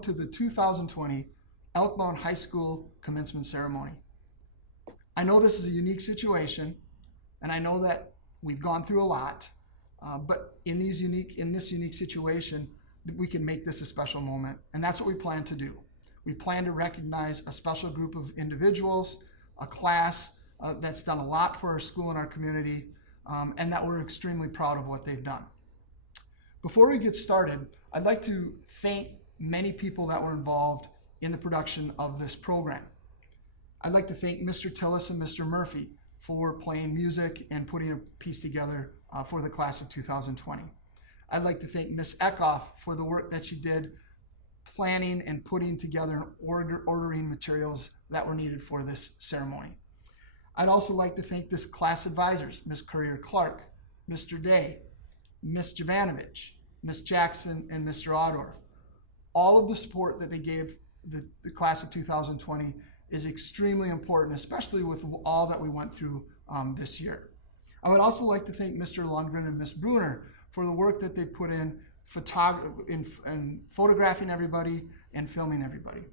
welcome to the 2020 Elk Mound High School commencement ceremony. I know this is a unique situation, and I know that we've gone through a lot, but in this unique situation, we can make this a special moment, and that's what we plan to do. We plan to recognize a special group of individuals, a class that's done a lot for our school and our community, and that we're extremely proud of what they've done. Before we get started, I'd like to thank many people that were involved in the production of this program. I'd like to thank Mr. Tillis and Mr. Murphy for playing music and putting a piece together for the class of 2020. I'd like to thank Ms. Eckhoff for the work that she did planning and putting together and ordering materials that were needed for this ceremony. I'd also like to thank this class advisors, Ms. Currier-Clark, Mr. Day, Ms. Jovanovich, Ms. Jackson, and Mr. Odorf. All of the support that they gave the class of 2020 is extremely important, especially with all that we went through this year. I would also like to thank Mr. Lundgren and Ms. Bruner for the work that they put in photographing everybody and filming everybody.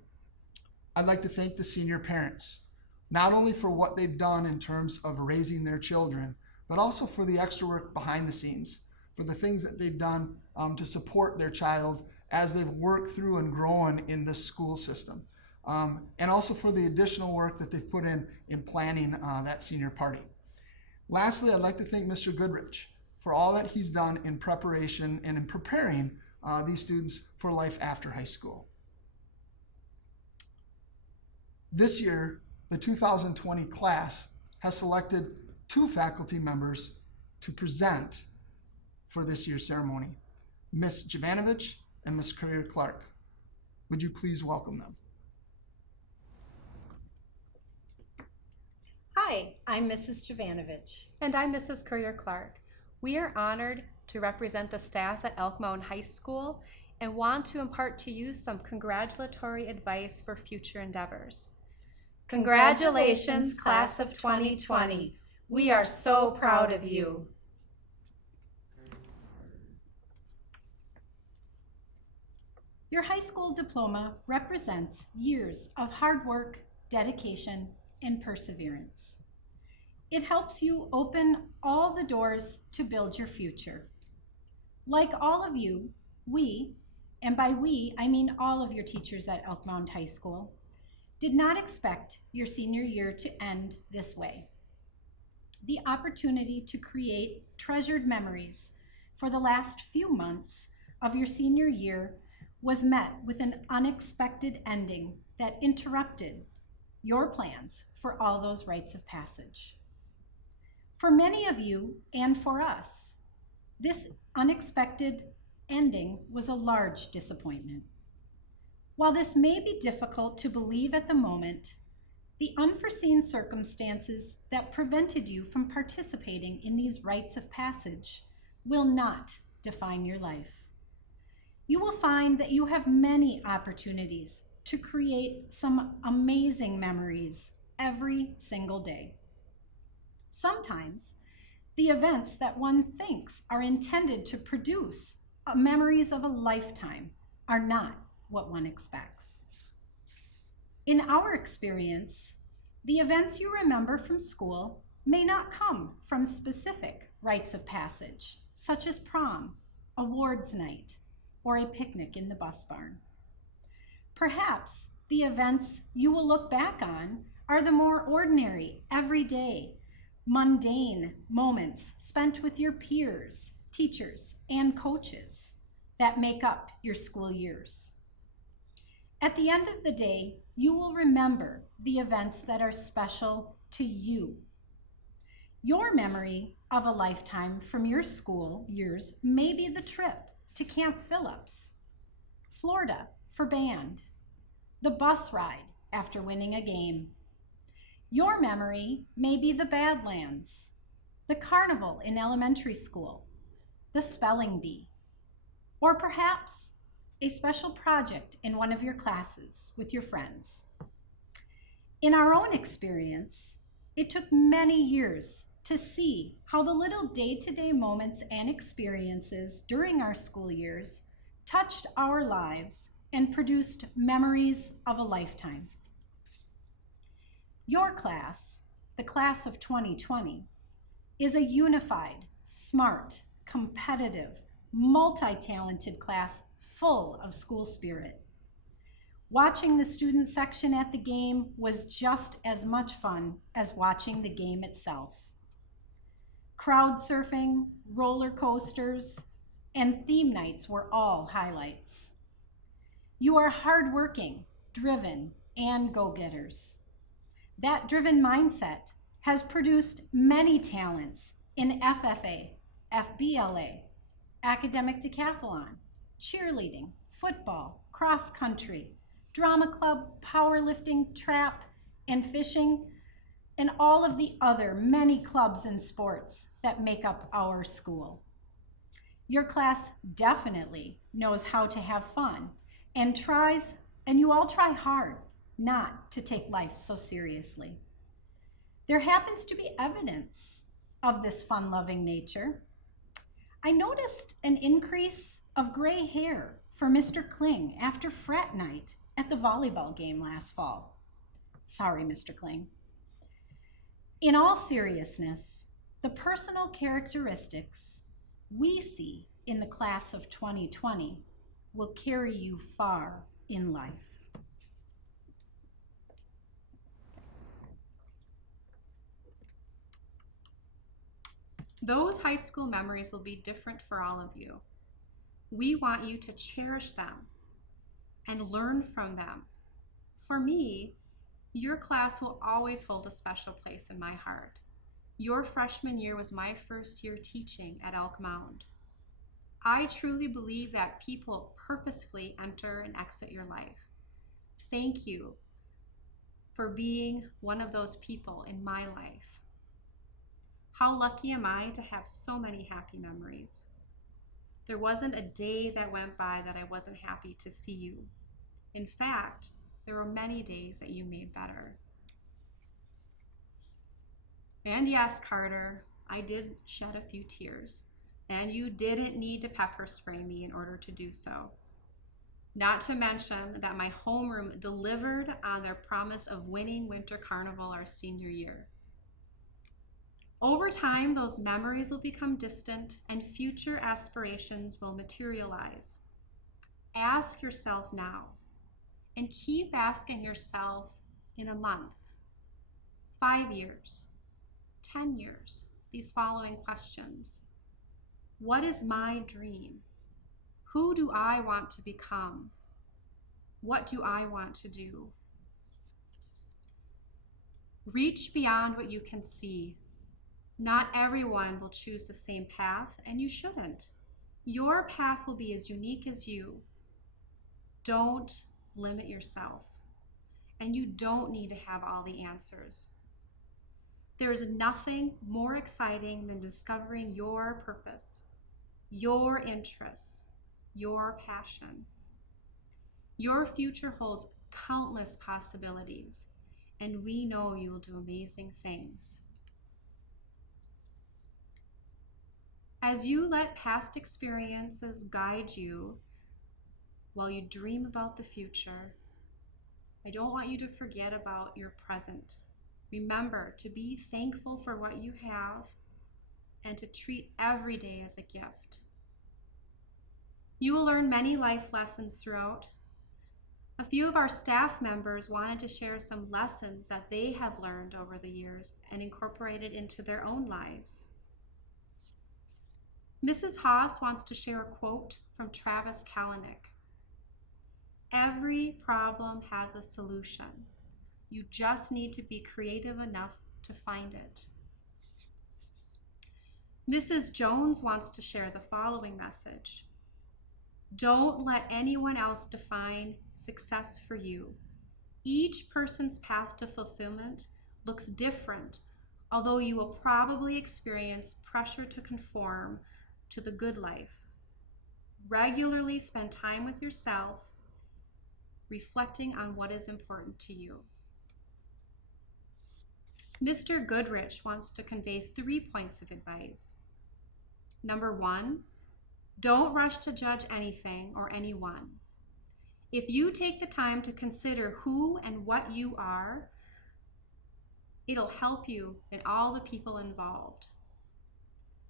I'd like to thank the senior parents, not only for what they've done in terms of raising their children, but also for the extra work behind the scenes, for the things that they've done to support their child as they've worked through and grown in this school system. And also for the additional work that they've put in planning that senior party. Lastly, I'd like to thank Mr. Goodrich for all that he's done in preparation and in preparing these students for life after high school. This year, the 2020 class has selected 2 faculty members to present for this year's ceremony, Ms. Jovanovich and Ms. Currier-Clark. Would you please welcome them? Hi, I'm Mrs. Jovanovich. And I'm Mrs. Currier-Clark. We are honored to represent the staff at Elk Mound High School and want to impart to you some congratulatory advice for future endeavors. Congratulations, class of 2020. We are so proud of you. Your high school diploma represents years of hard work, dedication, and perseverance. It helps you open all the doors to build your future. Like all of you, we, and by we, I mean all of your teachers at Elk Mound High School, did not expect your senior year to end this way. The opportunity to create treasured memories for the last few months of your senior year was met with an unexpected ending that interrupted your plans for all those rites of passage. For many of you and for us, this unexpected ending was a large disappointment. While this may be difficult to believe at the moment, the unforeseen circumstances that prevented you from participating in these rites of passage will not define your life. You will find that you have many opportunities to create some amazing memories every single day. Sometimes, the events that one thinks are intended to produce memories of a lifetime are not what one expects. In our experience, the events you remember from school may not come from specific rites of passage, such as prom, awards night, or a picnic in the bus barn. Perhaps the events you will look back on are the more ordinary, everyday, mundane moments spent with your peers, teachers, and coaches that make up your school years. At the end of the day, you will remember the events that are special to you. Your memory of a lifetime from your school years may be the trip to Camp Phillips, Florida for band, the bus ride after winning a game. Your memory may be the Badlands, the carnival in elementary school, the spelling bee, or perhaps a special project in one of your classes with your friends. In our own experience, it took many years to see how the little day-to-day moments and experiences during our school years touched our lives and produced memories of a lifetime. Your class, the class of 2020, is a unified, smart, competitive, multi-talented class full of school spirit. Watching the student section at the game was just as much fun as watching the game itself. Crowd surfing, roller coasters, and theme nights were all highlights. You are hardworking, driven, and go-getters. That driven mindset has produced many talents in FFA, FBLA, academic decathlon, cheerleading, football, cross country, drama club, powerlifting, trap, and fishing, and all of the other many clubs and sports that make up our school. Your class definitely knows how to have fun and you all try hard not to take life so seriously. There happens to be evidence of this fun-loving nature. I noticed an increase of gray hair for Mr. Kling after frat night at the volleyball game last fall. Sorry, Mr. Kling. In all seriousness, the personal characteristics we see in the class of 2020 will carry you far in life. Those high school memories will be different for all of you. We want you to cherish them and learn from them. For me, your class will always hold a special place in my heart. Your freshman year was my first year teaching at Elk Mound. I truly believe that people purposefully enter and exit your life. Thank you for being one of those people in my life. How lucky am I to have so many happy memories? There wasn't a day that went by that I wasn't happy to see you. In fact, there were many days that you made better. And yes, Carter, I did shed a few tears, and you didn't need to pepper spray me in order to do so. Not to mention that my homeroom delivered on their promise of winning Winter Carnival our senior year. Over time, those memories will become distant and future aspirations will materialize. Ask yourself now, and keep asking yourself in a month, 5 years, 10 years, these following questions. What is my dream? Who do I want to become? What do I want to do? Reach beyond what you can see. Not everyone will choose the same path, and you shouldn't. Your path will be as unique as you. Don't limit yourself, and you don't need to have all the answers. There is nothing more exciting than discovering your purpose, your interests, your passion. Your future holds countless possibilities, and we know you will do amazing things. As you let past experiences guide you while you dream about the future, I don't want you to forget about your present. Remember to be thankful for what you have and to treat every day as a gift. You will learn many life lessons throughout. A few of our staff members wanted to share some lessons that they have learned over the years and incorporated into their own lives. Mrs. Haas wants to share a quote from Travis Kalanick. Every problem has a solution. You just need to be creative enough to find it. Mrs. Jones wants to share the following message. Don't let anyone else define success for you. Each person's path to fulfillment looks different, although you will probably experience pressure to conform to the good life. Regularly spend time with yourself, reflecting on what is important to you. Mr. Goodrich wants to convey 3 points of advice. Number 1, don't rush to judge anything or anyone. If you take the time to consider who and what you are, it'll help you and all the people involved.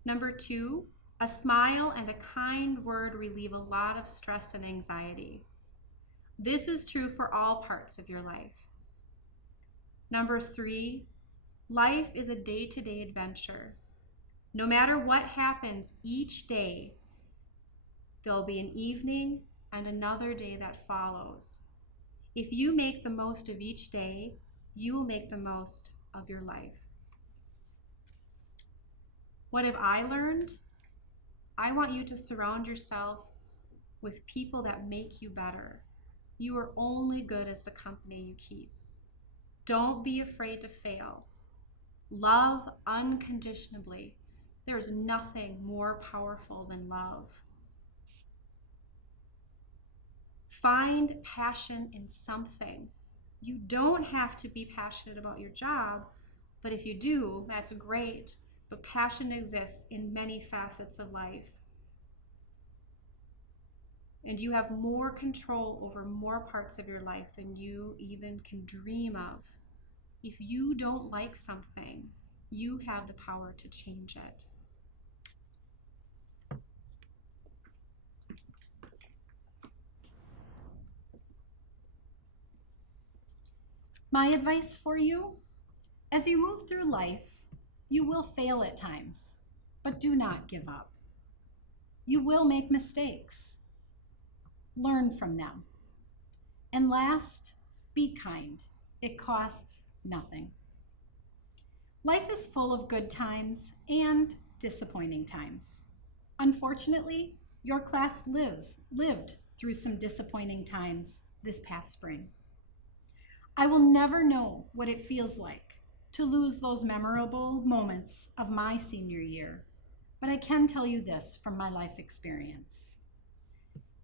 Number 2, a smile and a kind word relieve a lot of stress and anxiety. This is true for all parts of your life. Number 3, life is a day-to-day adventure. No matter what happens each day, there'll be an evening and another day that follows. If you make the most of each day, you will make the most of your life. What have I learned? I want you to surround yourself with people that make you better. You are only good as the company you keep. Don't be afraid to fail. Love unconditionally. There is nothing more powerful than love. Find passion in something. You don't have to be passionate about your job, but if you do, that's great. But passion exists in many facets of life. And you have more control over more parts of your life than you even can dream of. If you don't like something, you have the power to change it. My advice for you, as you move through life, you will fail at times, but do not give up. You will make mistakes. Learn from them. And last, be kind. It costs nothing. Life is full of good times and disappointing times. Unfortunately, your class lived through some disappointing times this past spring. I will never know what it feels like to lose those memorable moments of my senior year, but I can tell you this from my life experience.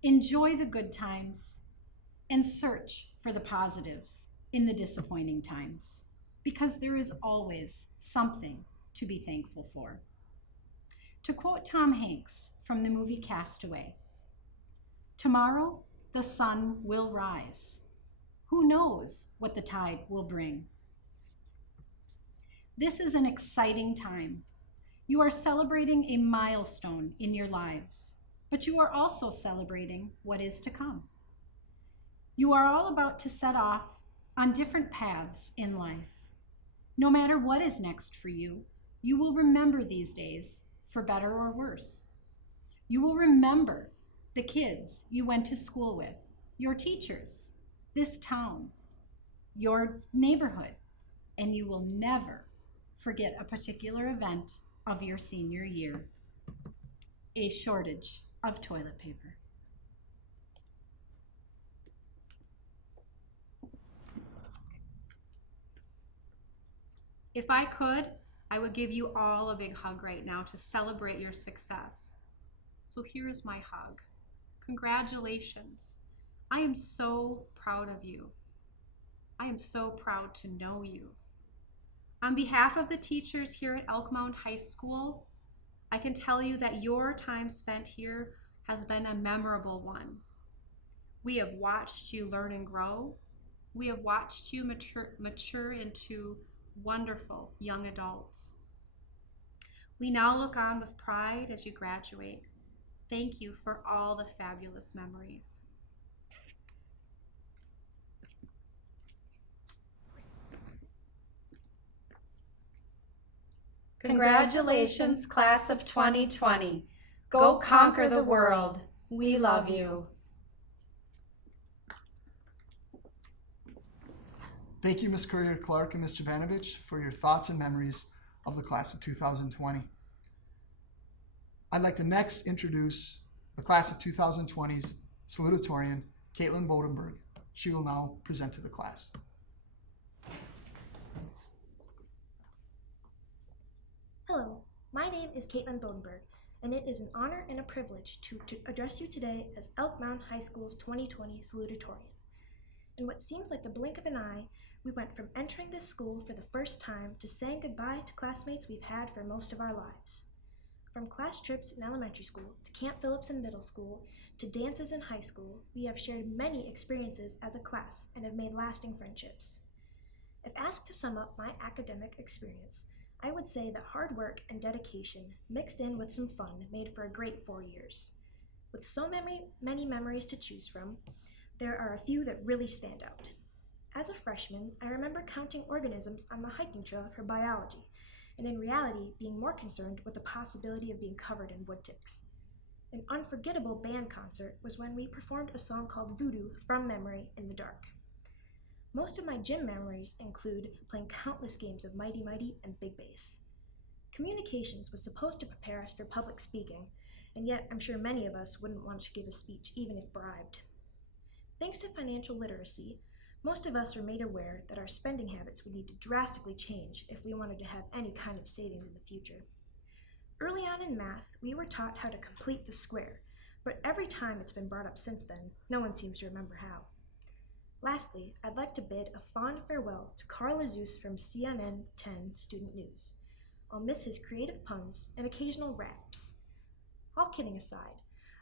Enjoy the good times and search for the positives in the disappointing times, because there is always something to be thankful for. To quote Tom Hanks from the movie Castaway, "Tomorrow the sun will rise. Who knows what the tide will bring?" This is an exciting time. You are celebrating a milestone in your lives, but you are also celebrating what is to come. You are all about to set off on different paths in life. No matter what is next for you, you will remember these days for better or worse. You will remember the kids you went to school with, your teachers, this town, your neighborhood, and you will never forget a particular event of your senior year: a shortage of toilet paper. If I could, I would give you all a big hug right now to celebrate your success. So here is my hug. Congratulations. I am so proud of you. I am so proud to know you. On behalf of the teachers here at Elk Mound High School, I can tell you that your time spent here has been a memorable one. We have watched you learn and grow. We have watched you mature into wonderful young adults. We now look on with pride as you graduate. Thank you for all the fabulous memories. Congratulations, class of 2020. Go conquer the world. We love you. Thank you, Ms. Courier-Clark and Ms. Jovanovich, for your thoughts and memories of the class of 2020. I'd like to next introduce the class of 2020's salutatorian, Caitlin Bodenberg. She will now present to the class. Hello, my name is Caitlin Bodenberg, and it is an honor and a privilege to address you today as Elk Mound High School's 2020 salutatorian. In what seems like the blink of an eye, we went from entering this school for the first time to saying goodbye to classmates we've had for most of our lives. From class trips in elementary school to Camp Phillips in middle school to dances in high school, we have shared many experiences as a class and have made lasting friendships. If asked to sum up my academic experience, I would say that hard work and dedication mixed in with some fun made for a great 4 years. With so many memories to choose from, there are a few that really stand out. As a freshman, I remember counting organisms on the hiking trail for biology, and in reality being more concerned with the possibility of being covered in wood ticks. An unforgettable band concert was when we performed a song called Voodoo from memory in the dark. Most of my gym memories include playing countless games of Mighty Mighty and Big Bass. Communications was supposed to prepare us for public speaking, and yet I'm sure many of us wouldn't want to give a speech even if bribed. Thanks to financial literacy, most of us are made aware that our spending habits would need to drastically change if we wanted to have any kind of savings in the future. Early on in math, we were taught how to complete the square, but every time it's been brought up since then, no one seems to remember how. Lastly, I'd like to bid a fond farewell to Carl Azus from CNN 10 Student News. I'll miss his creative puns and occasional raps. All kidding aside,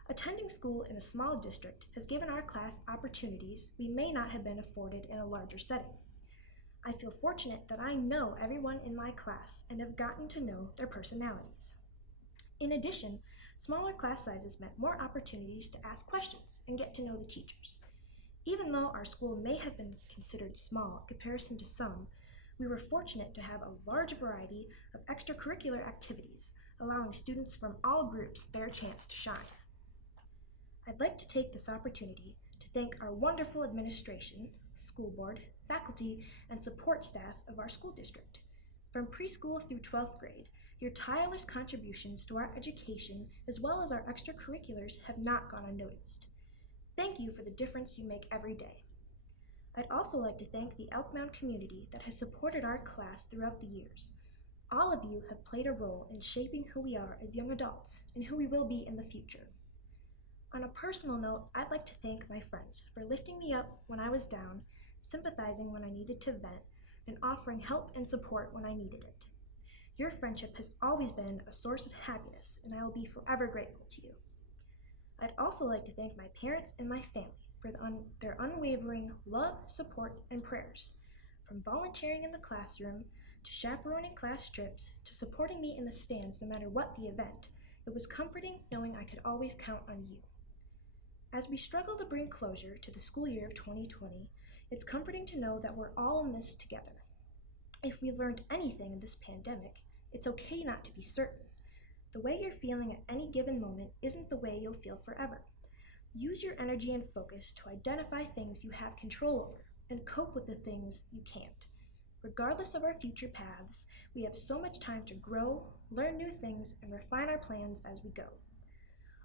attending school in a small district has given our class opportunities we may not have been afforded in a larger setting. I feel fortunate that I know everyone in my class and have gotten to know their personalities. In addition, smaller class sizes meant more opportunities to ask questions and get to know the teachers. Even though our school may have been considered small in comparison to some, we were fortunate to have a large variety of extracurricular activities, allowing students from all groups their chance to shine. I'd like to take this opportunity to thank our wonderful administration, school board, faculty, and support staff of our school district. From preschool through 12th grade, your tireless contributions to our education as well as our extracurriculars have not gone unnoticed. Thank you for the difference you make every day. I'd also like to thank the Elk Mound community that has supported our class throughout the years. All of you have played a role in shaping who we are as young adults and who we will be in the future. On a personal note, I'd like to thank my friends for lifting me up when I was down, sympathizing when I needed to vent, and offering help and support when I needed it. Your friendship has always been a source of happiness, and I will be forever grateful to you. I'd also like to thank my parents and my family for their unwavering love, support, and prayers. From volunteering in the classroom, to chaperoning class trips, to supporting me in the stands no matter what the event, it was comforting knowing I could always count on you. As we struggle to bring closure to the school year of 2020, it's comforting to know that we're all in this together. If we learned anything in this pandemic, it's okay not to be certain. The way you're feeling at any given moment isn't the way you'll feel forever. Use your energy and focus to identify things you have control over and cope with the things you can't. Regardless of our future paths, we have so much time to grow, learn new things, and refine our plans as we go.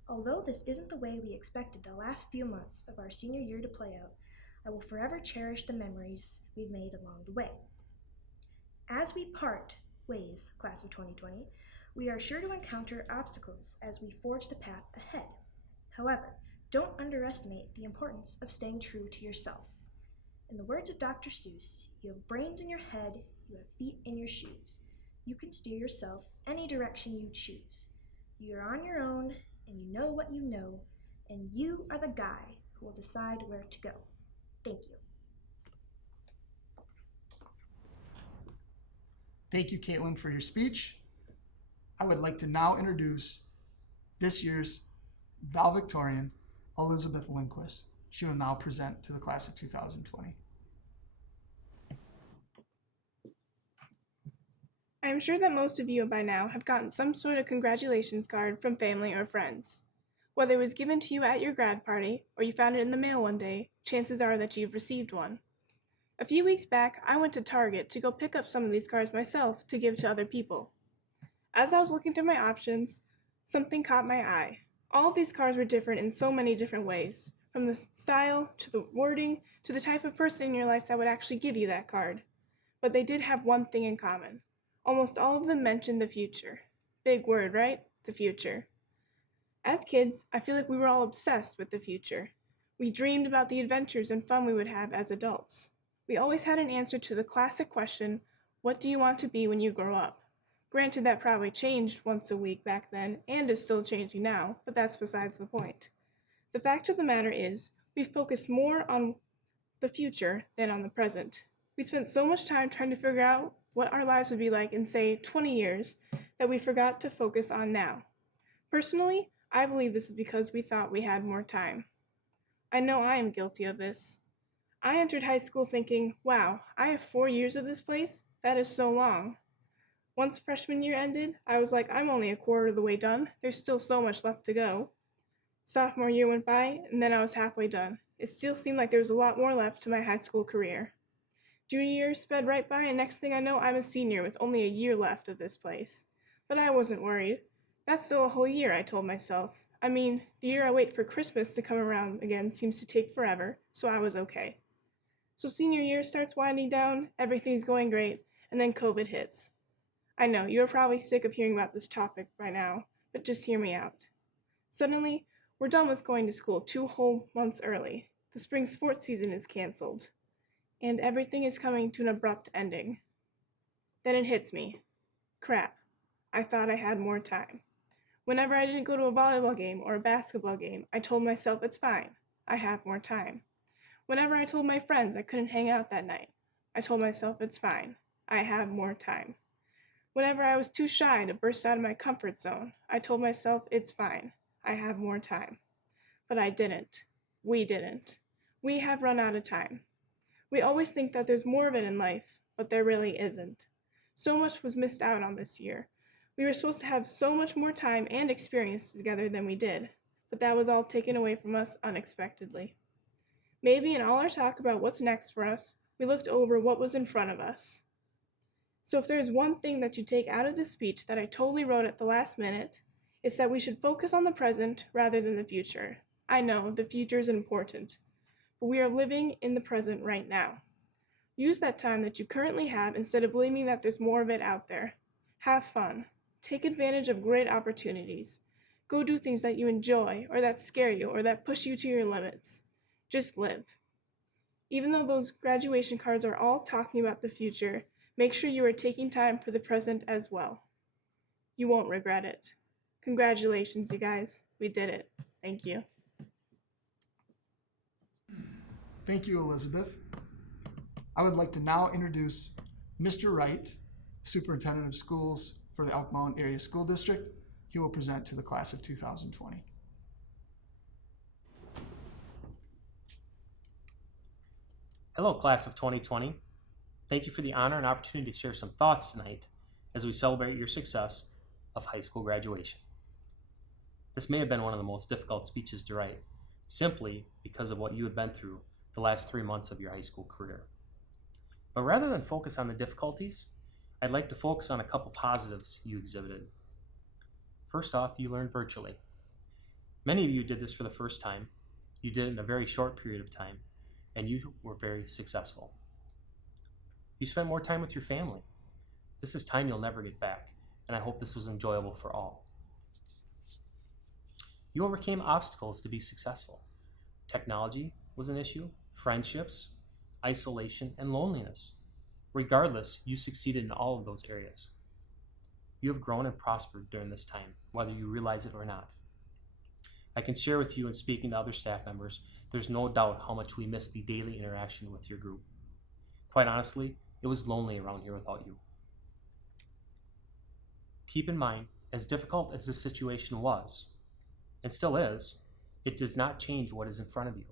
Although this isn't the way we expected the last few months of our senior year to play out, I will forever cherish the memories we've made along the way. As we part ways, class of 2020, we are sure to encounter obstacles as we forge the path ahead. However, don't underestimate the importance of staying true to yourself. In the words of Dr. Seuss, you have brains in your head, you have feet in your shoes. You can steer yourself any direction you choose. You're on your own, and you know what you know, and you are the guy who will decide where to go. Thank you. Thank you, Caitlin, for your speech. I would like to now introduce this year's valedictorian, Elizabeth Lindquist. She will now present to the class of 2020. I am sure that most of you by now have gotten some sort of congratulations card from family or friends. Whether it was given to you at your grad party or you found it in the mail one day, chances are that you've received one. A few weeks back, I went to Target to go pick up some of these cards myself to give to other people. As I was looking through my options, something caught my eye. All of these cards were different in so many different ways, from the style to the wording to the type of person in your life that would actually give you that card. But they did have one thing in common. Almost all of them mentioned the future. Big word, right? The future. As kids, I feel like we were all obsessed with the future. We dreamed about the adventures and fun we would have as adults. We always had an answer to the classic question, what do you want to be when you grow up? Granted, that probably changed once a week back then and is still changing now, but that's besides the point. The fact of the matter is, we focused more on the future than on the present. We spent so much time trying to figure out what our lives would be like in, say, 20 years that we forgot to focus on now. Personally, I believe this is because we thought we had more time. I know I am guilty of this. I entered high school thinking, wow, I have 4 years of this place? That is so long. Once freshman year ended, I was like, I'm only a quarter of the way done. There's still so much left to go. Sophomore year went by, and then I was halfway done. It still seemed like there was a lot more left to my high school career. Junior year sped right by, and next thing I know, I'm a senior with only a year left of this place. But I wasn't worried. That's still a whole year, I told myself. I mean, the year I wait for Christmas to come around again seems to take forever, so I was okay. So senior year starts winding down, everything's going great, and then COVID hits. I know, you're probably sick of hearing about this topic by now, but just hear me out. Suddenly, we're done with going to school 2 whole months early. The spring sports season is canceled, and everything is coming to an abrupt ending. Then it hits me. Crap, I thought I had more time. Whenever I didn't go to a volleyball game or a basketball game, I told myself it's fine, I have more time. Whenever I told my friends I couldn't hang out that night, I told myself it's fine, I have more time. Whenever I was too shy to burst out of my comfort zone, I told myself it's fine, I have more time. But I didn't. We didn't. We have run out of time. We always think that there's more of it in life, but there really isn't. So much was missed out on this year. We were supposed to have so much more time and experience together than we did, but that was all taken away from us unexpectedly. Maybe in all our talk about what's next for us, we looked over what was in front of us. So if there's one thing that you take out of this speech that I totally wrote at the last minute, it's that we should focus on the present rather than the future. I know, the future is important, but we are living in the present right now. Use that time that you currently have instead of believing that there's more of it out there. Have fun. Take advantage of great opportunities. Go do things that you enjoy, or that scare you, or that push you to your limits. Just live. Even though those graduation cards are all talking about the future, make sure you are taking time for the present as well. You won't regret it. Congratulations, you guys. We did it. Thank you. Thank you, Elizabeth. I would like to now introduce Mr. Wright, Superintendent of Schools for the Elk Mound Area School District. He will present to the class of 2020. Hello, class of 2020. Thank you for the honor and opportunity to share some thoughts tonight as we celebrate your success of high school graduation. This may have been one of the most difficult speeches to write, simply because of what you have been through the last 3 months of your high school career. But rather than focus on the difficulties, I'd like to focus on a couple positives you exhibited. First off, you learned virtually. Many of you did this for the first time. You did it in a very short period of time, and you were very successful. You spent more time with your family. This is time you'll never get back, and I hope this was enjoyable for all. You overcame obstacles to be successful. Technology was an issue, friendships, isolation, and loneliness. Regardless, you succeeded in all of those areas. You have grown and prospered during this time, whether you realize it or not. I can share with you in speaking to other staff members, there's no doubt how much we miss the daily interaction with your group. Quite honestly, it was lonely around here without you. Keep in mind, as difficult as this situation was, and still is, it does not change what is in front of you.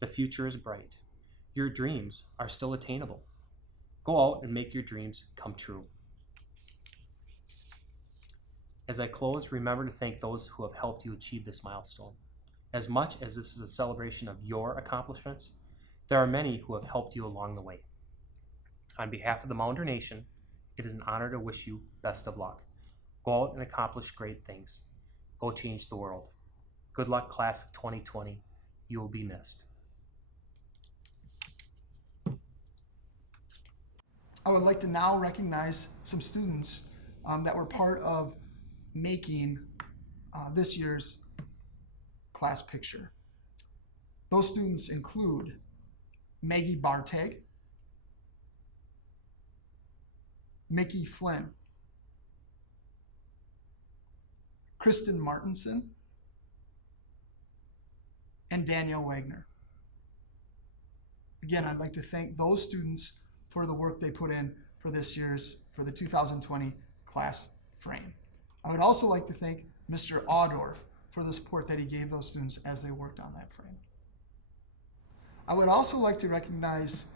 The future is bright. Your dreams are still attainable. Go out and make your dreams come true. As I close, remember to thank those who have helped you achieve this milestone. As much as this is a celebration of your accomplishments, there are many who have helped you along the way. On behalf of the Mounder Nation, it is an honor to wish you best of luck. Go out and accomplish great things. Go change the world. Good luck, class of 2020. You will be missed. I would like to now recognize some students that were part of making this year's class picture. Those students include Maggie Bartag, Mickey Flynn, Kristen Martinson, and Danielle Wagner. Again, I'd like to thank those students for the work they put in for for the 2020 class frame. I would also like to thank Mr. Audorf for the support that he gave those students as they worked on that frame. I would also like to recognize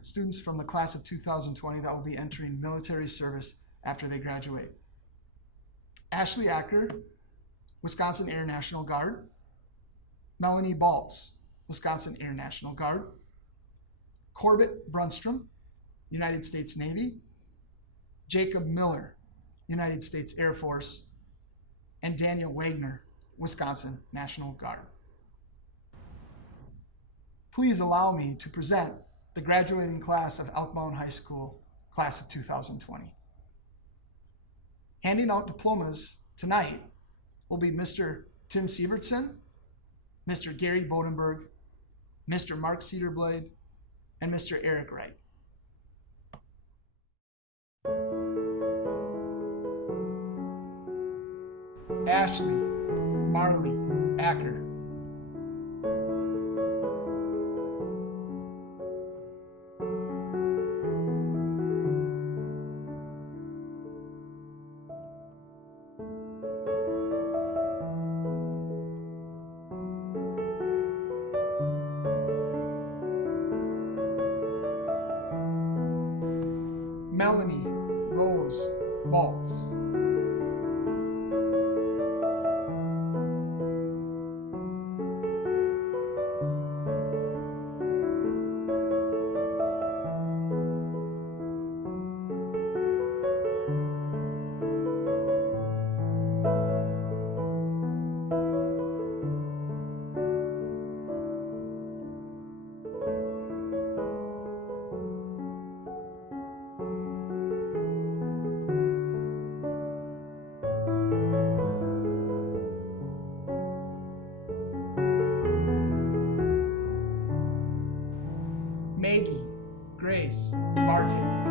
students from the class of 2020 that will be entering military service after they graduate. Ashley Acker, Wisconsin Air National Guard. Melanie Baltz, Wisconsin Air National Guard. Corbett Brunstrom, United States Navy. Jacob Miller, United States Air Force. And Daniel Wagner, Wisconsin National Guard. Please allow me to present the graduating class of Elk Mound High School, class of 2020. Handing out diplomas tonight will be Mr. Tim Sievertson, Mr. Gary Bodenberg, Mr. Mark Cedarblade, and Mr. Eric Wright. Ashley Marley Acker. Melanie Rose Baltz. Maggie Grace Barton.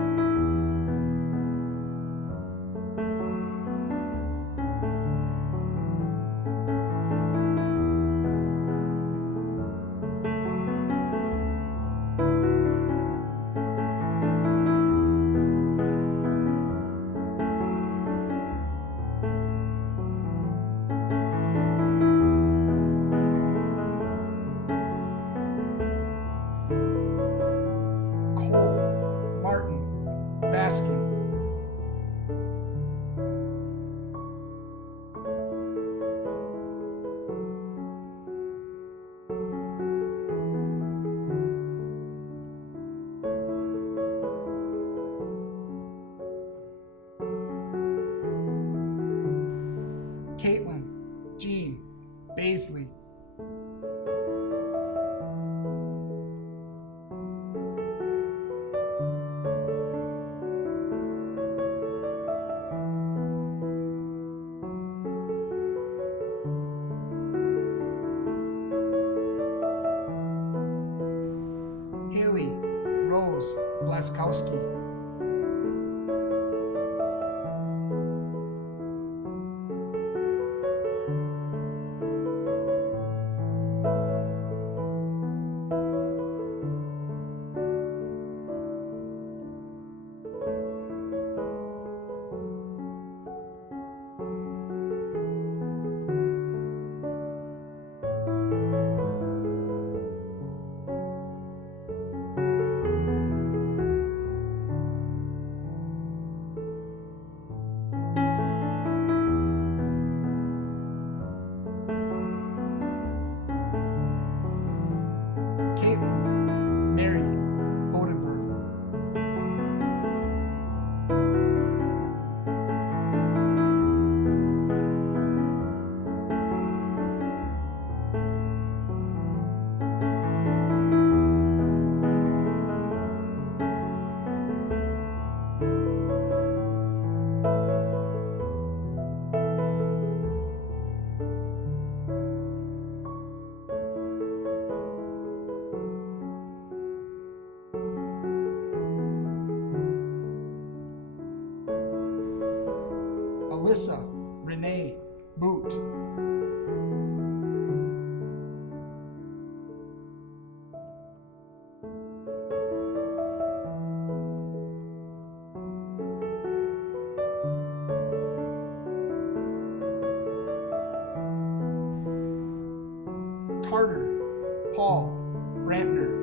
Cole Martin Baskin. Caitlin Jean Baisley. Haley Rose Blaskowski. Caitlin Mary Bodenberg. Alyssa Renee Boot. Carter, Paul, Brantner.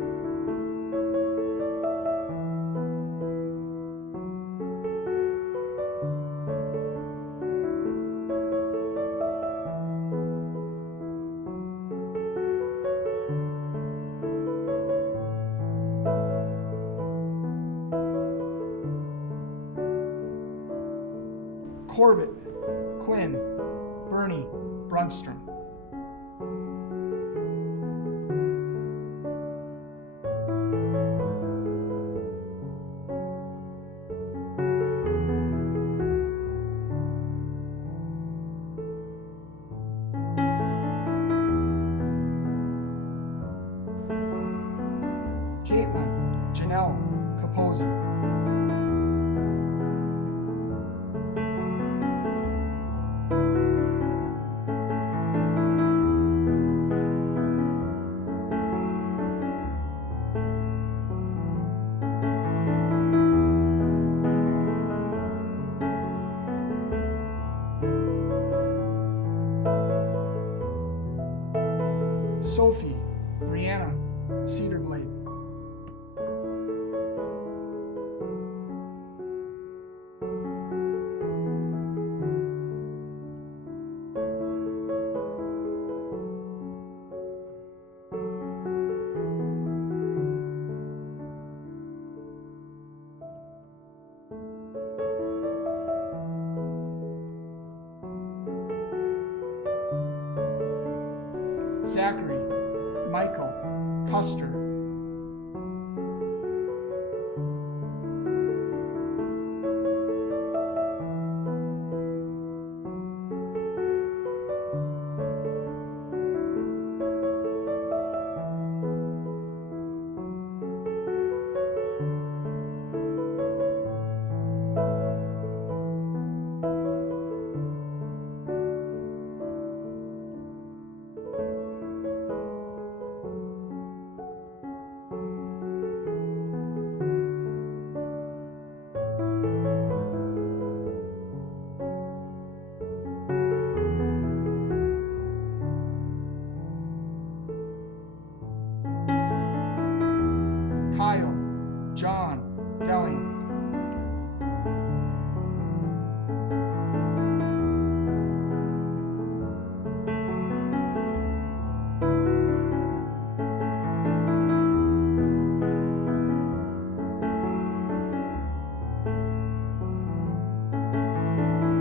Corbett, Quinn, Bernie, Brunstrom. Caitlin, Janelle, Capozzi. Sophie, Brianna, Cedarblade. Zachary, Michael, Custer. Kyle, John, Delling.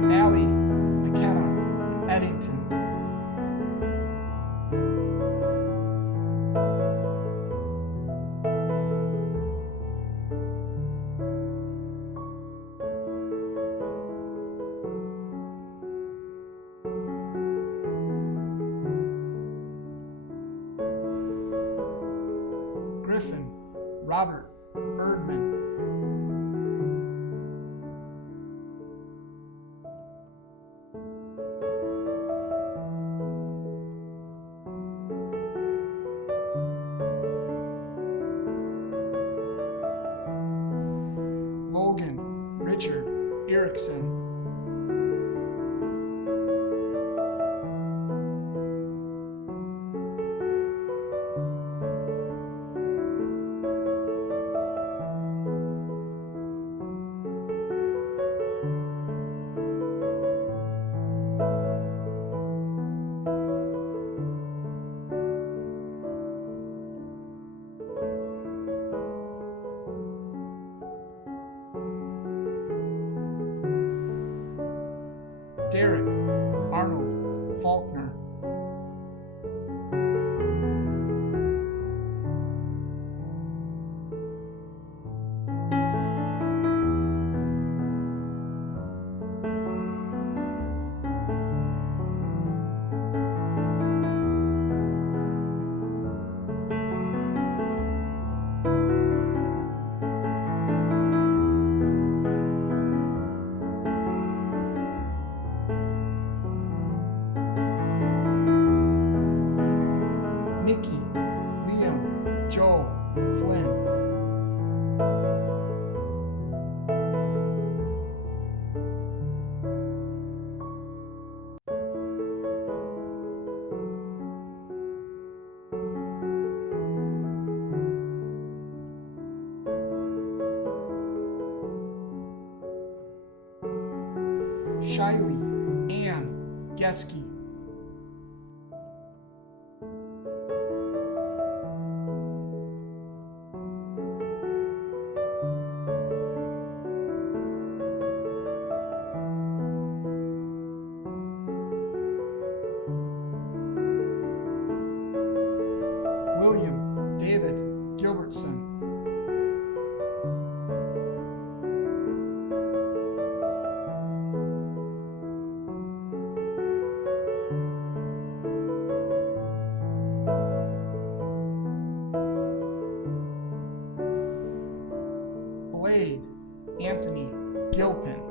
Allie, McKenna, Eddington. Griffin, Robert, Erdman. Logan, Richard, Erickson. Derek, Arnold, Faulkner. Shiley Ann Geske. William David Gilbertson. Blade Anthony Gilpin.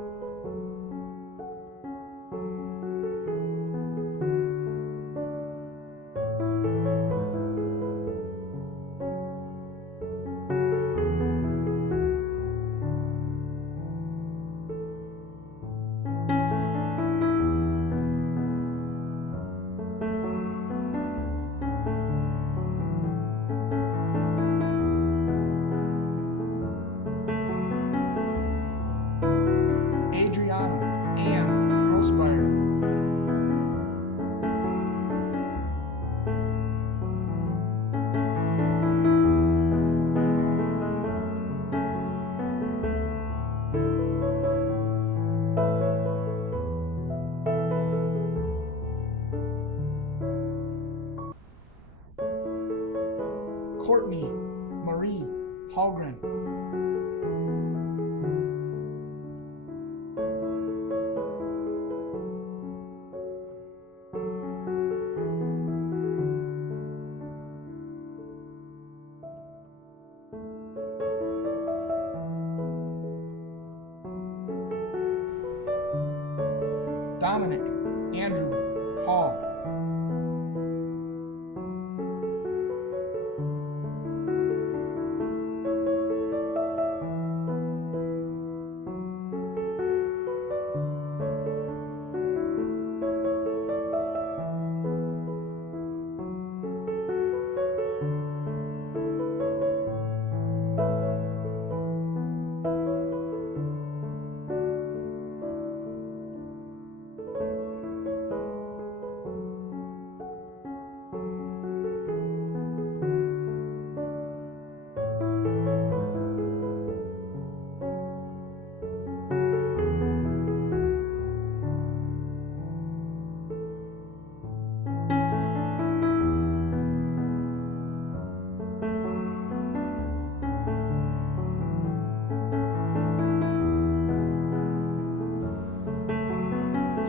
Adriana Ann Grossmeyer. Courtney Marie Hallgren. Dominic Andrew Hall.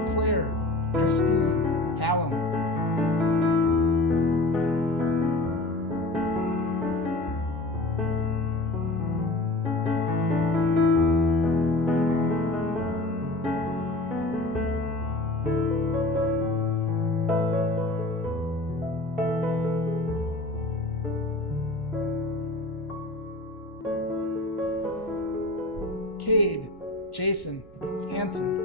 Claire Christine Hallam. Cade Jason Hansen.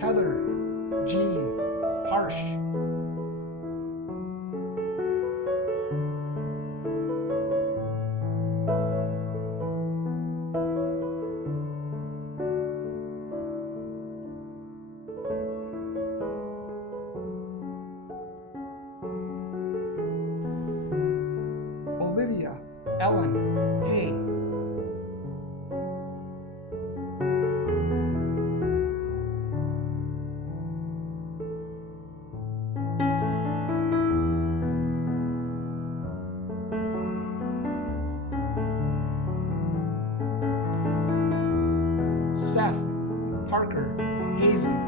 Heather Jean Harsh. Olivia Ellen Hay. Seth Parker Hazen.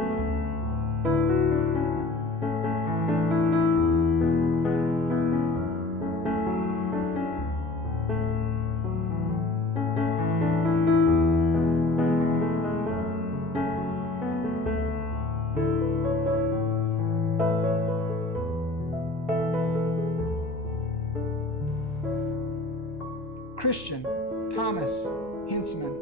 Christian Thomas Hintzman.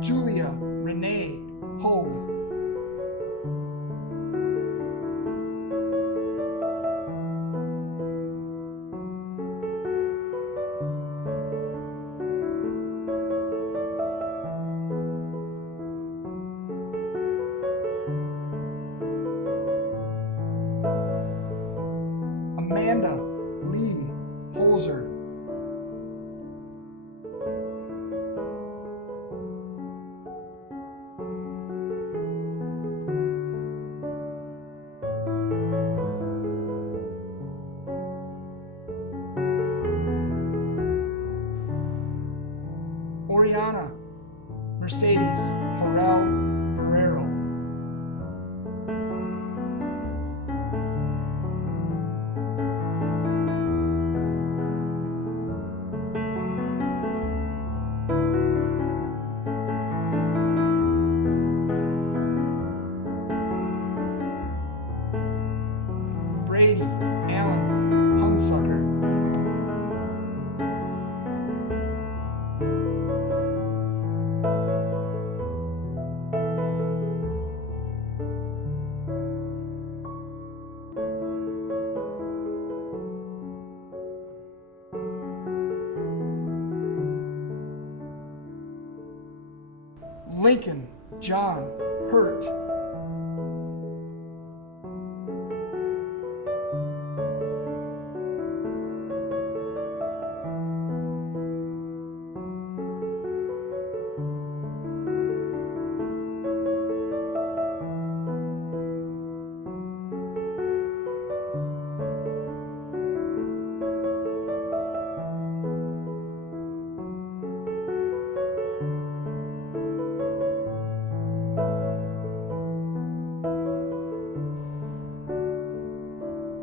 Julia Renee Hogue. Amanda Lee Holzer. Oriana Mercedes Horel Guerrero. Brady Allen Hunsucker. Lincoln John Hurt.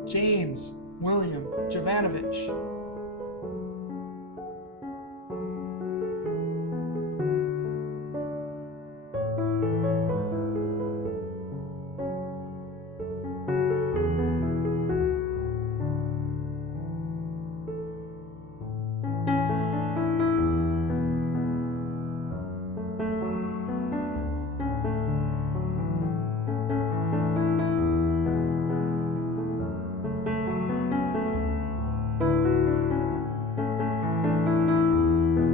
James William Jovanovich.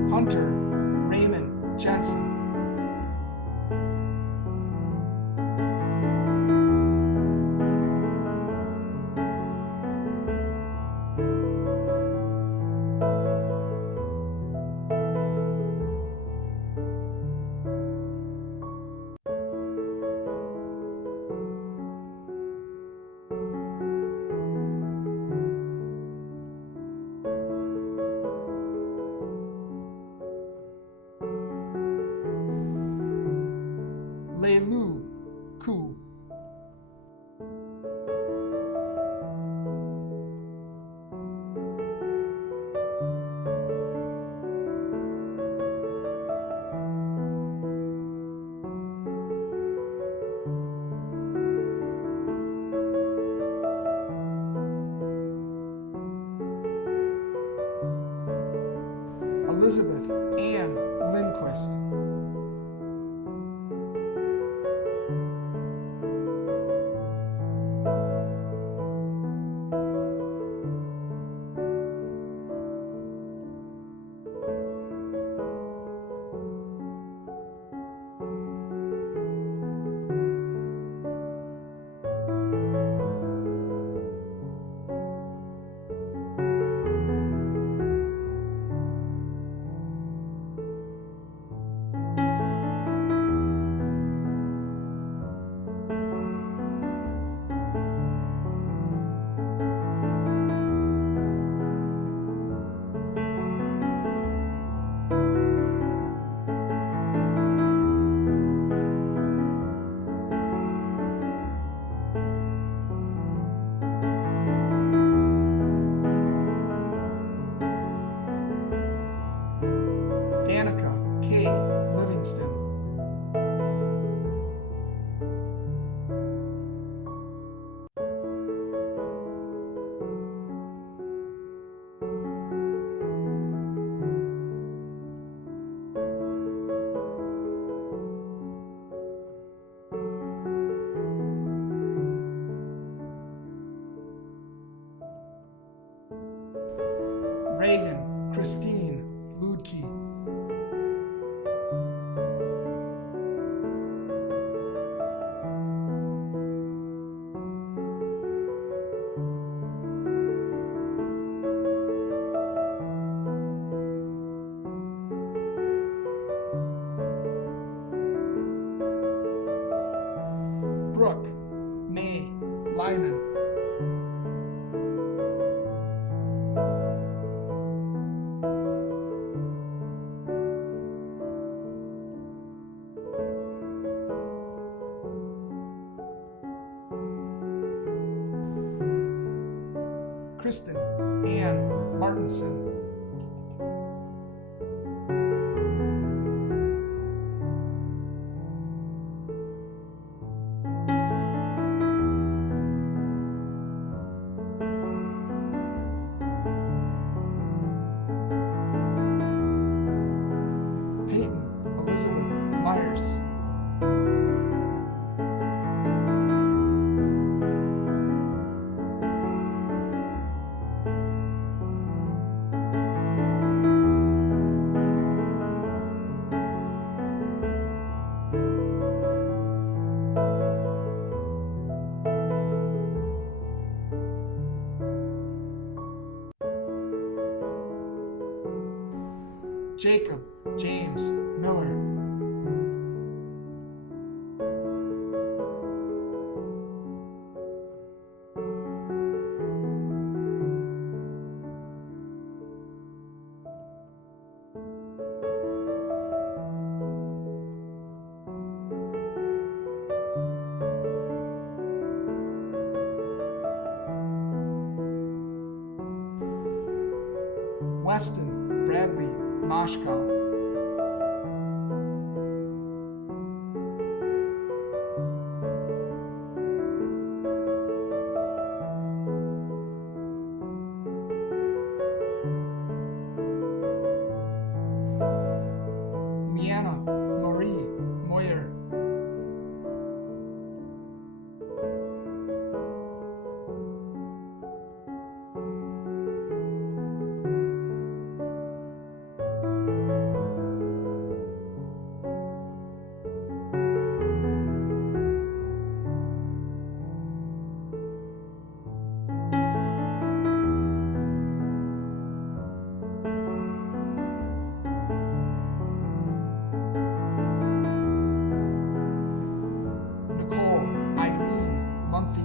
Hunter Raymond Jensen. Leilu Ku. Elizabeth Ann Lindquist. Kristen Ann Martinson. Peyton Elizabeth Myers. Jacob James Miller. Weston Bradley Moshkow. Leanna Marie Moyer. Nicole Eileen Munthy.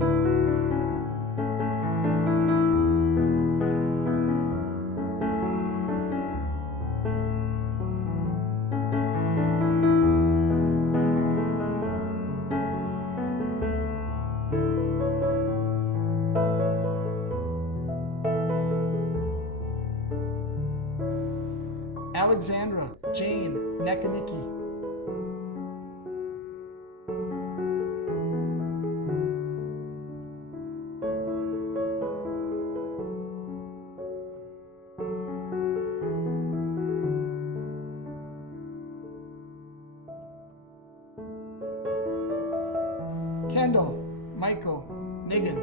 Alexandra Jane Nekanicki. Kendall Michael Nigan.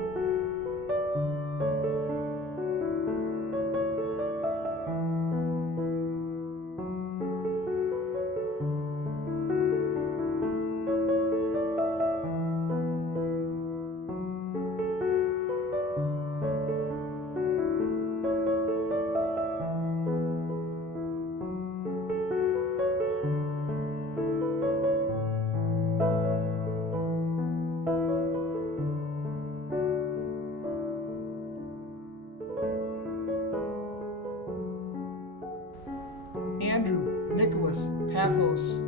Andrew Nicholas Pathos.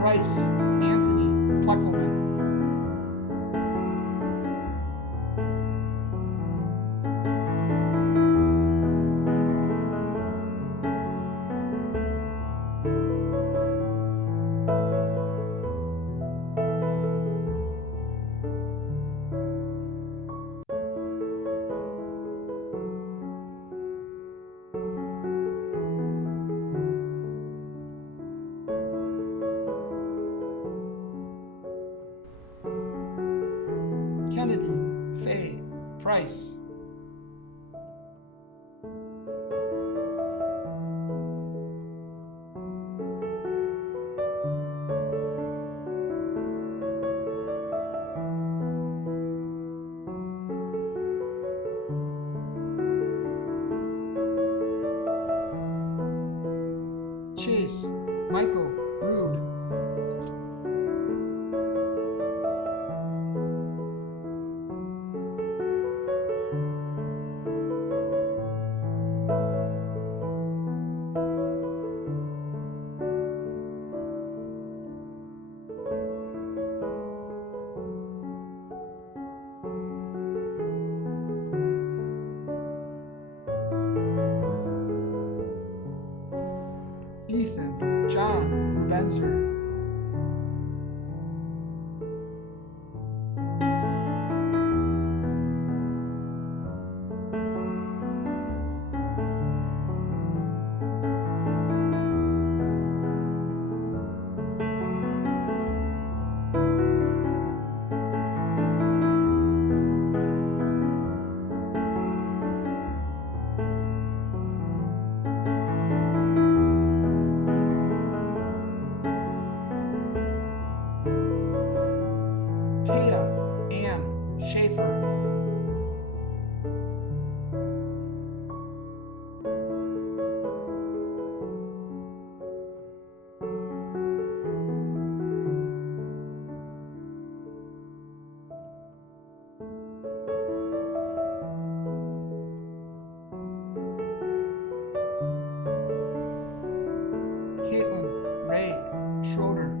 Bryce Anthony Pleckelman. Kennedy Faye Price. Chase Michael Rude. Ethan John Rubenzer. Taya Ann Schaefer. Caitlin Ray Schroeder.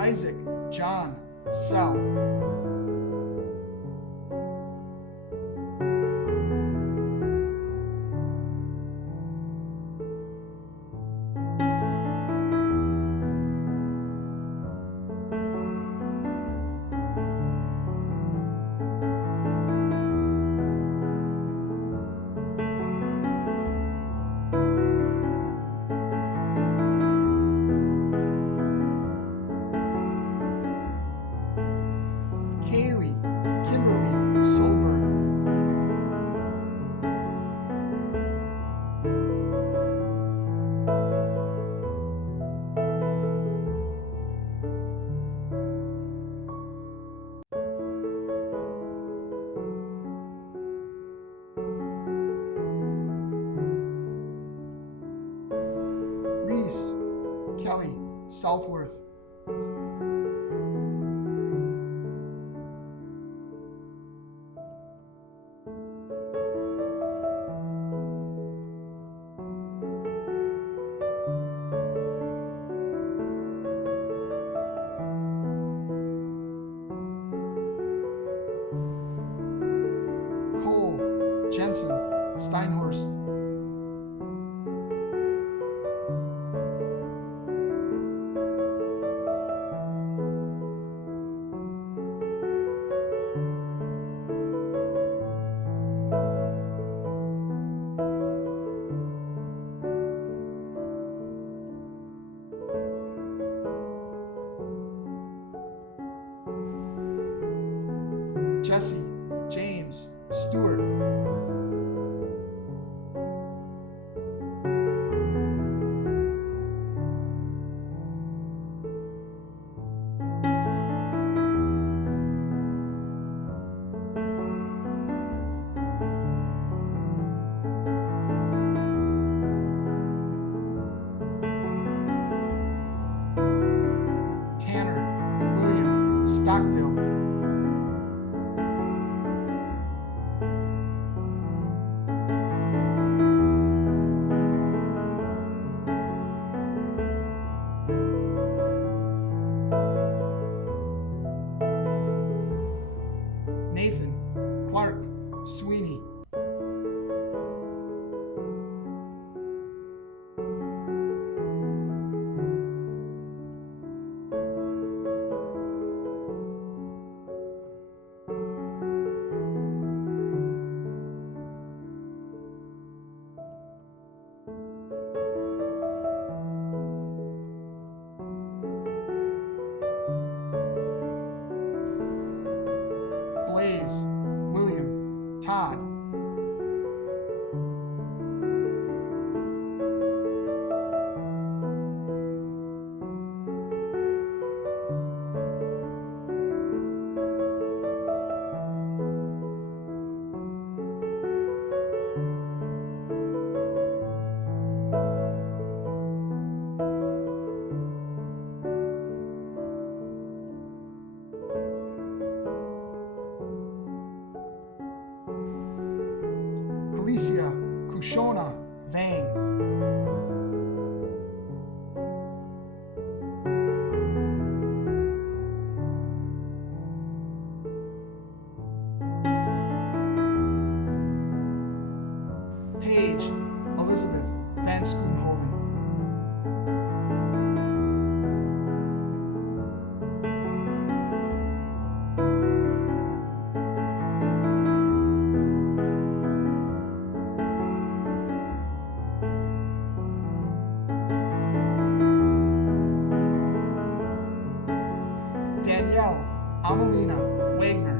Isaac John Sell. Kaylee Kimberly Solberg. Reese Kelly Southworth. Cole Jensen Steinhorst. Jesse James Stewart. Tanner William Stockdale. Nathan Clark Sweeney. Blaze, William, Todd. Alicia, Kushona, Vang. Paige, Elizabeth, Van Schoonhoven. Danielle, Amelina, Wagner.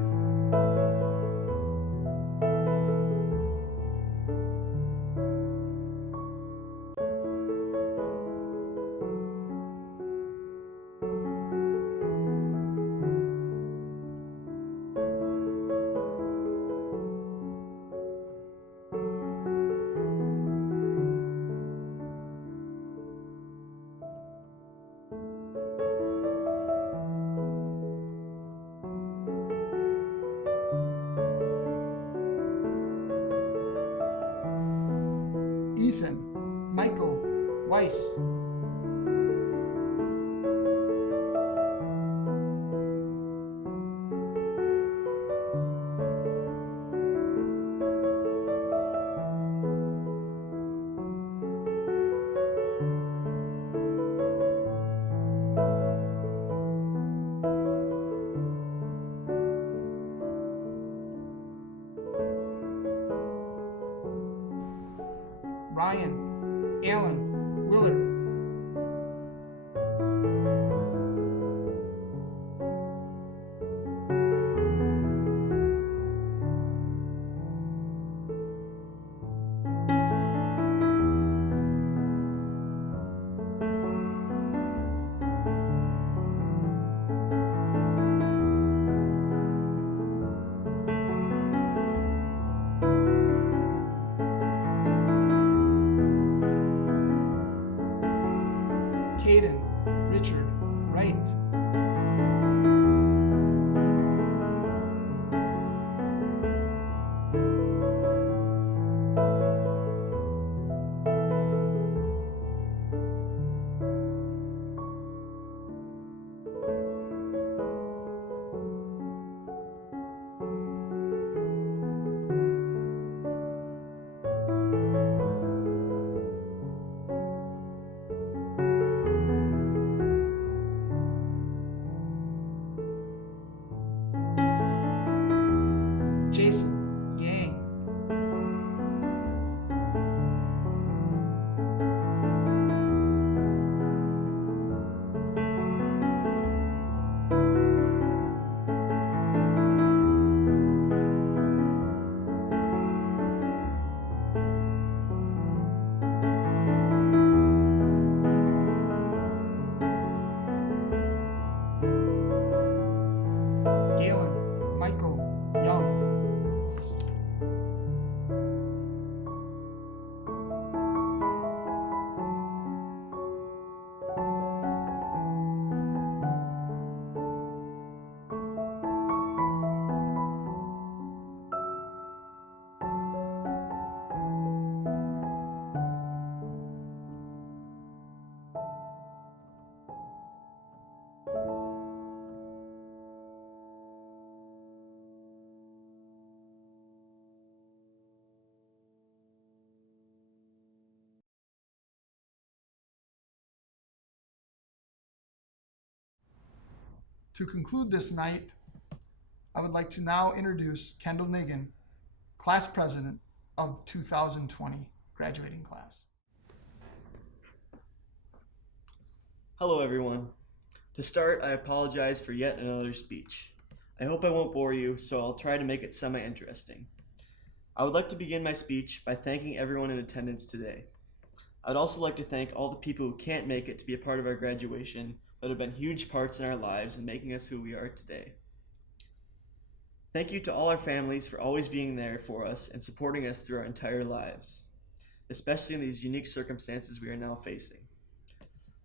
Ethan, Michael, Weiss. Ryan, Alan, Willard. Caden, Richard, Wright. Jason, Yang. Galen, Michael, Young. To conclude this night, I would like to now introduce Kendall Nigan, class president of 2020 graduating class. Hello everyone. To start, I apologize for yet another speech. I hope I won't bore you, so I'll try to make it semi-interesting. I would like to begin my speech by thanking everyone in attendance today. I'd also like to thank all the people who can't make it to be a part of our graduation that have been huge parts in our lives and making us who we are today. Thank you to all our families for always being there for us and supporting us through our entire lives, especially in these unique circumstances we are now facing.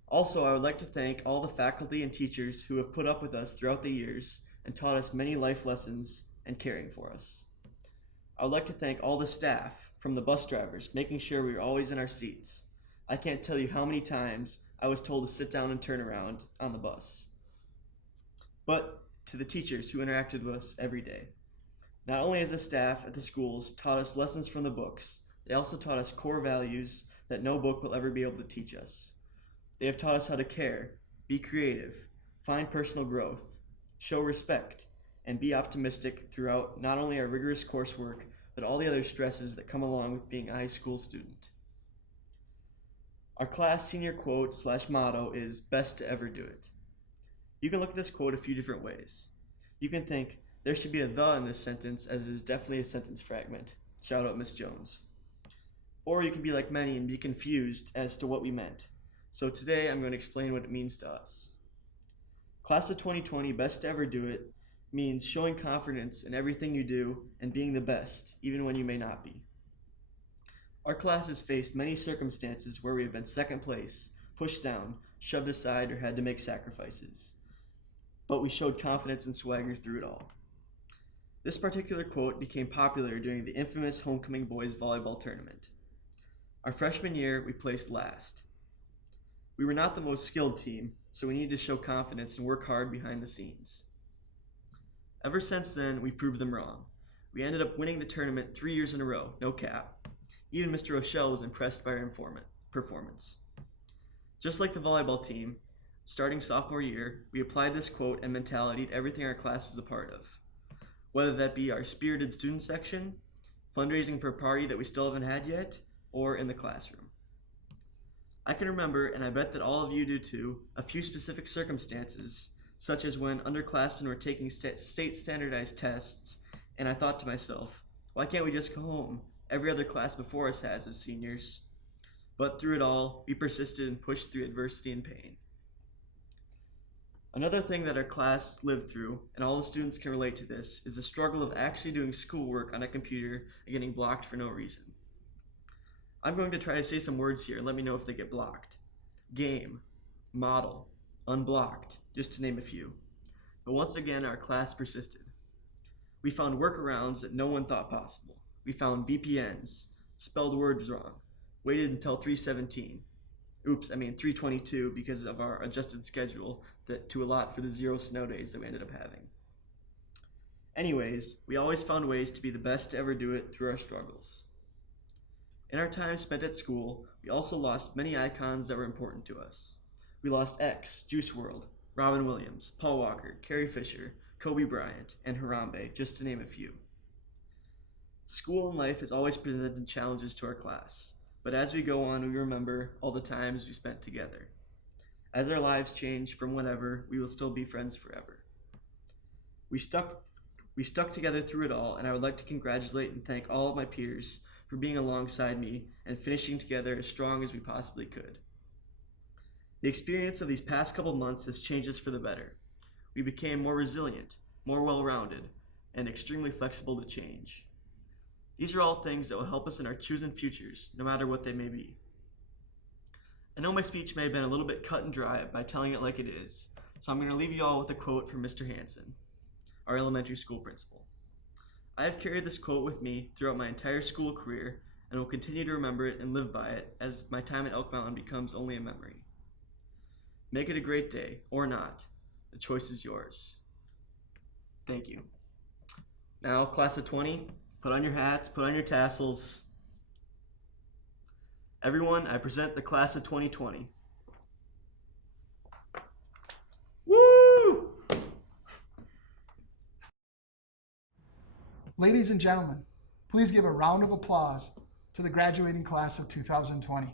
Also, I would like to thank all the faculty and teachers who have put up with us throughout the years and taught us many life lessons and caring for us. I would like to thank all the staff, from the bus drivers, making sure we were always in our seats. I can't tell you how many times I was told to sit down and turn around on the bus. But to the teachers who interacted with us every day. Not only has the staff at the schools taught us lessons from the books, they also taught us core values that no book will ever be able to teach us. They have taught us how to care, be creative, find personal growth, show respect, and be optimistic throughout not only our rigorous coursework, but all the other stresses that come along with being a high school student. Our class senior quote / motto is best to ever do it. You can look at this quote a few different ways. You can think there should be a the in this sentence, as it is definitely a sentence fragment. Shout out Miss Jones. Or you can be like many and be confused as to what we meant. So today I'm going to explain what it means to us. Class of 2020, best to ever do it, means showing confidence in everything you do and being the best, even when you may not be. Our class has faced many circumstances where we have been second place, pushed down, shoved aside, or had to make sacrifices. But we showed confidence and swagger through it all. This particular quote became popular during the infamous Homecoming Boys Volleyball Tournament. Our freshman year, we placed last. We were not the most skilled team, so we needed to show confidence and work hard behind the scenes. Ever since then, we proved them wrong. We ended up winning the tournament 3 years in a row, no cap. Even Mr. Rochelle was impressed by our performance. Just like the volleyball team, starting sophomore year, we applied this quote and mentality to everything our class was a part of. Whether that be our spirited student section, fundraising for a party that we still haven't had yet, or in the classroom. I can remember, and I bet that all of you do too, a few specific circumstances, such as when underclassmen were taking state standardized tests, and I thought to myself, why can't we just go home? Every other class before us has as seniors. But through it all, we persisted and pushed through adversity and pain. Another thing that our class lived through, and all the students can relate to this, is the struggle of actually doing schoolwork on a computer and getting blocked for no reason. I'm going to try to say some words here and let me know if they get blocked. Game, model, unblocked, just to name a few. But once again, our class persisted. We found workarounds that no one thought possible. We found VPNs, spelled words wrong, waited until 3:17. Oops, I mean 3:22 because of our adjusted schedule to allot for the 0 snow days that we ended up having. Anyways, we always found ways to be the best to ever do it through our struggles. In our time spent at school, we also lost many icons that were important to us. We lost X, Juice WRLD, Robin Williams, Paul Walker, Carrie Fisher, Kobe Bryant, and Harambe, just to name a few. School and life has always presented challenges to our class, but as we go on, we remember all the times we spent together. As our lives change from whenever, we will still be friends forever. We stuck together through it all, and I would like to congratulate and thank all of my peers for being alongside me and finishing together as strong as we possibly could. The experience of these past couple months has changed us for the better. We became more resilient, more well-rounded, and extremely flexible to change. These are all things that will help us in our chosen futures, no matter what they may be. I know my speech may have been a little bit cut and dry by telling it like it is, so I'm going to leave you all with a quote from Mr. Hansen, our elementary school principal. I have carried this quote with me throughout my entire school career and will continue to remember it and live by it as my time at Elk Mountain becomes only a memory. Make it a great day, or not. The choice is yours. Thank you. Now, class of 20, put on your hats, put on your tassels. Everyone, I present the class of 2020. Woo! Ladies and gentlemen, please give a round of applause to the graduating class of 2020.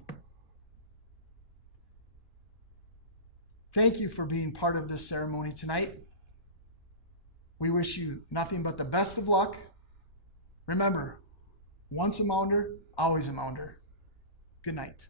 Thank you for being part of this ceremony tonight. We wish you nothing but the best of luck. Remember, once a Mounder, always a Mounder. Good night.